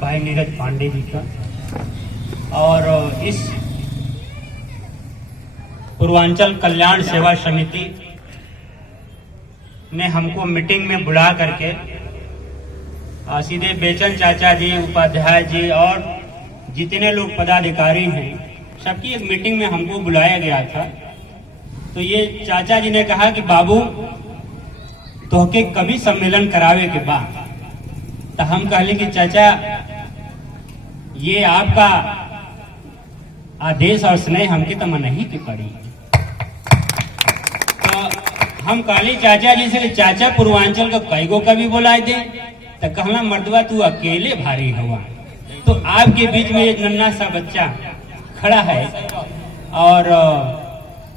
भाई नीरज पांडे जी का। और इस पूर्वांचल कल्याण सेवा समिति ने हमको मीटिंग में बुला करके सीधे बेचन चाचा जी, उपाध्याय जी और जितने लोग पदाधिकारी हैं सबकी एक मीटिंग में हमको बुलाया गया था। तो ये चाचा जी ने कहा कि बाबू तो के कभी सम्मेलन करावे के बाद, तो हम कहले कि चाचा ये आपका आदेश और स्नेह हमके तो नहीं की पड़ी। तो हम कहली चाचा जी से, चाचा पूर्वांचल का कई गो कभी बुलाए दे, तो कहला मर्दवा तू अकेले भारी हुआ। तो आपके बीच में एक नन्हा सा बच्चा खड़ा है और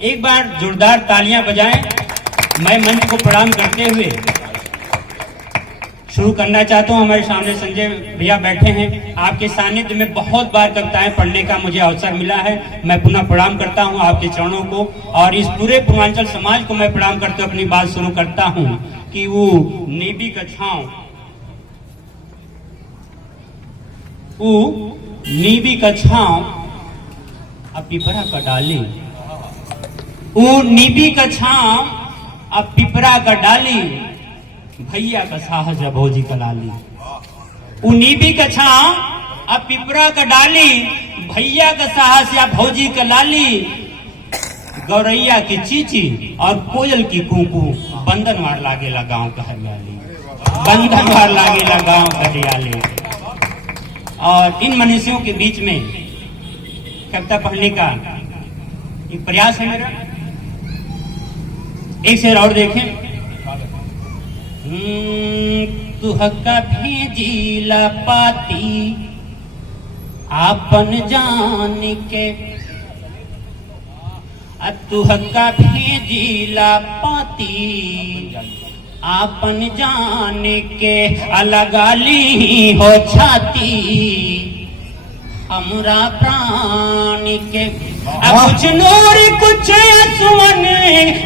एक बार जोरदार तालियां बजाएं। मैं मंच को प्रणाम करते हुए शुरू करना चाहता हूं। हमारे सामने संजय भैया बैठे हैं। आपके सानिध्य में बहुत बार कविताएं पढ़ने का मुझे अवसर मिला है। मैं पुनः प्रणाम करता हूं आपके चरणों को और इस पूरे पूर्वांचल समाज को मैं प्रणाम करते हुए अपनी बात शुरू करता हूं कि वो नीबी का छांव, वो नीबी का छांव अब पिपरा का डाली, वो नीबी का छांव अब पिपरा का डाली, भैया का साहस है भौजी का लाली। वो नीबी का छांव अब पिपरा का डाली, भैया का साहस या भौजी का लाली, गौरैया की चीची और कोयल की कूकू, बंधनवार लागेला गांव का हरियाली, बंधनवार लागेला गांव का हरियाली। और इन मनुष्यों के बीच में कविता पढ़ने का एक प्रयास है मेरा। एक शेर और देखें। तू हक्का भेजीला पाती आपन जान के, तू हक्का भेजीला पाती आपन जान के, अलगाली हो छाती हमरा प्राण के। कुछ नूर कुछ आसमान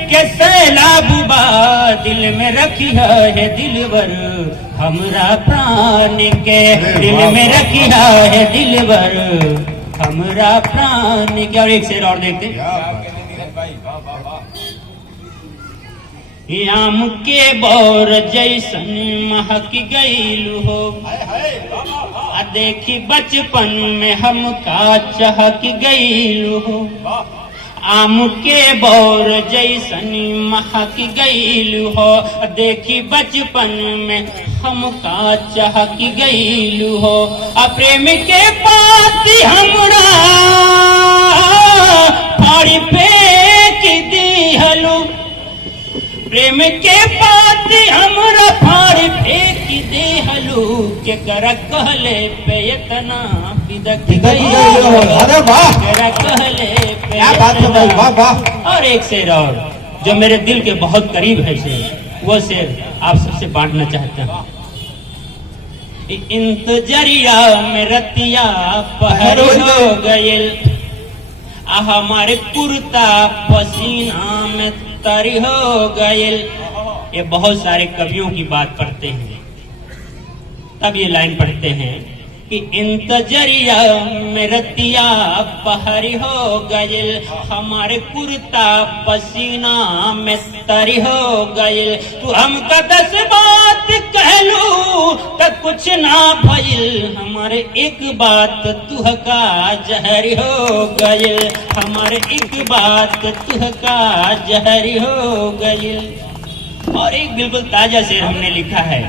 के सैलाब बा दिल में रखी है दिलवर हमरा प्राण के, दिल में रखी है दिलवर हमरा प्राण के। और एक शेर और देखते। आम के बोर जैसन महक गईल हो, देखी बचपन में हमका चहक गईल हो। आम के बोर जैसन महक गईल हो, देखी बचपन में हमका चहक गईल हो। प्रेम के पाती हमरा फाड़ी फेंक दिहलू, प्रेम के पाती हमरा फाड़ी फेंक देहलू, के कर कहले पे इतना बिदक गई, केकरा कहले पे इतना। और एक शेर और जो मेरे दिल के बहुत करीब है शेर, वो शेर आप सबसे बांटना चाहता हूँ। इंतजरिया में रतिया पहर हो गयल, हमारे कुर्ता पसीना में तरी हो गयल। ये बहुत सारे कवियों की बात पढ़ते हैं, तब ये लाइन पढ़ते हैं कि इंतजरिया में रतिया पहरी हो गयल, हमारे कुर्ता पसीना में तरी हो गयल। तू हमका 10 बात कहलू तो कुछ ना भइल, हमारे एक बात तुहका जहरी हो गयल, हमारे एक बात तुहका जहरी हो गयल। और एक बिल्कुल ताजा शेर हमने लिखा है।